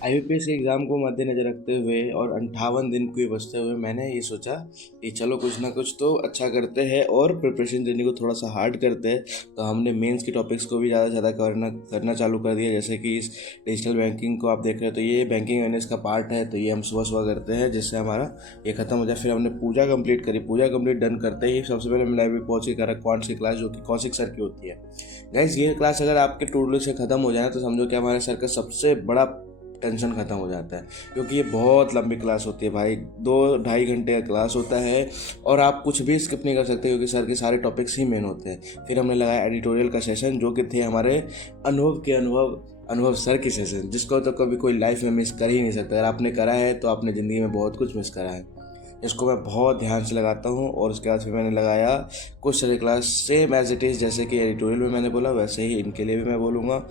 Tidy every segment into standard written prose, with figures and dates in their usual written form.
IBPS के exam को मद्देनज़र रखते हुए और 58 दिन को बचते हुए मैंने ये सोचा कि चलो कुछ ना कुछ तो अच्छा करते हैं और प्रिपरेशन जर्नी को थोड़ा सा हार्ड करते हैं। तो हमने मेंस की टॉपिक्स को भी ज़्यादा से ज़्यादा करना चालू कर दिया। जैसे कि इस डिजिटल बैंकिंग को आप देख रहे हो, तो ये बैंकिंग अवेयरनेस का पार्ट है, तो ये हम सुबह सुबह करते हैं जिससे हमारा ये खत्म हो जाए। फिर हमने पूजा कंप्लीट करी। पूजा कंप्लीट डन करते ही सबसे पहले मैं लाइब्रेरी पहुँच के करा कौन सी क्लास, जो कि कौशिक सर की होती है। गाइस, ये क्लास अगर आपके टू डू लिस्ट से ख़त्म हो जाए तो समझो कि हमारे सर का सबसे बड़ा टेंशन ख़त्म हो जाता है, क्योंकि ये बहुत लंबी क्लास होती है भाई। 2-2.5 घंटे का क्लास होता है और आप कुछ भी स्किप नहीं कर सकते, क्योंकि सर के सारे टॉपिक्स ही मेन होते हैं। फिर हमने लगाया एडिटोरियल का सेशन, जो कि थे हमारे अनुभव सर की सेशन, जिसको तो कभी कोई लाइफ में मिस कर ही नहीं सकता। अगर आपने करा है तो आपने ज़िंदगी में बहुत कुछ मिस करा है। इसको मैं बहुत ध्यान से लगाता हूँ। और उसके बाद फिर मैंने लगाया कुछ सारे class same as it is, जैसे कि एडिटोरियल में मैंने बोला वैसे ही इनके लिए भी मैं बोलूँगा।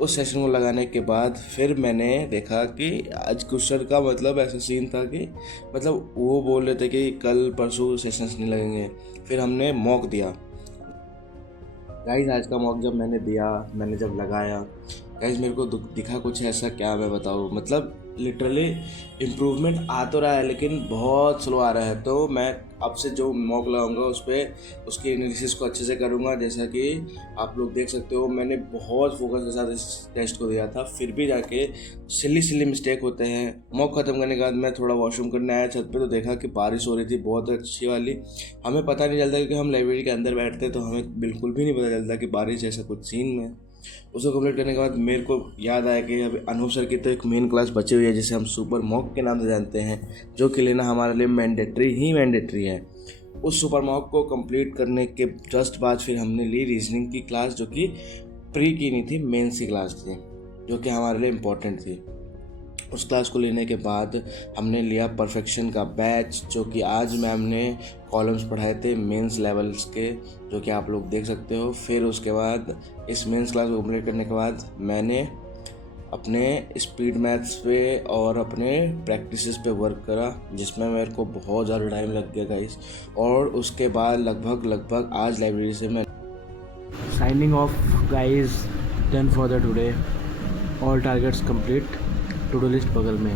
उस सेशन को लगाने के बाद फिर मैंने देखा कि आज कुछ सर का मतलब ऐसा सीन था कि मतलब वो बोल रहे थे कि कल परसों सेशंस नहीं लगेंगे। फिर हमने मॉक दिया। गाइस, आज का मॉक जब मैंने दिया, मैंने जब लगाया, गाइस मेरे को दिखा कुछ ऐसा, क्या मैं बताऊँ। मतलब लिटरली इम्प्रूवमेंट आ तो रहा है लेकिन बहुत स्लो आ रहा है। तो मैं अब से जो मॉक लगाऊंगा उस पर उसके एनालिसिस को अच्छे से करूंगा। जैसा कि आप लोग देख सकते हो, मैंने बहुत फोकस के साथ इस टेस्ट को दिया था, फिर भी जाके सिली मिस्टेक होते हैं। मॉक ख़त्म करने के बाद मैं थोड़ा वॉशरूम करने आया छत पे, तो देखा कि बारिश हो रही थी बहुत अच्छी वाली। हमें पता नहीं चलता, क्योंकि हम लाइब्रेरी के अंदर बैठते तो हमें बिल्कुल भी नहीं पता चलता कि बारिश जैसा कुछ सीन में। उसको कंप्लीट करने के बाद मेरे को याद आया कि अभी अनूप सर की तो एक मेन क्लास बची हुई है, जिसे हम सुपर मॉक के नाम से जानते हैं, जो कि लेना हमारे लिए मैंडेटरी है। उस सुपर मॉक को कंप्लीट करने के जस्ट बाद फिर हमने ली रीजनिंग की क्लास, जो कि प्री की नहीं थी, मेंस की क्लास थी, जो कि हमारे लिए इम्पोर्टेंट थी। उस क्लास को लेने के बाद हमने लिया परफेक्शन का बैच, जो कि आज मैम ने कॉलम्स पढ़ाए थे मेंस लेवल्स के, जो कि आप लोग देख सकते हो। फिर उसके बाद इस मेंस क्लास को कंप्लीट करने के बाद मैंने अपने स्पीड मैथ्स पे और अपने प्रैक्टिसेस पे वर्क करा, जिसमें मेरे को बहुत ज़्यादा टाइम लग गया गाइस। और उसके बाद लगभग आज लाइब्रेरी से मैं signing off guys, done for the today, all targets complete, to do list बगल में।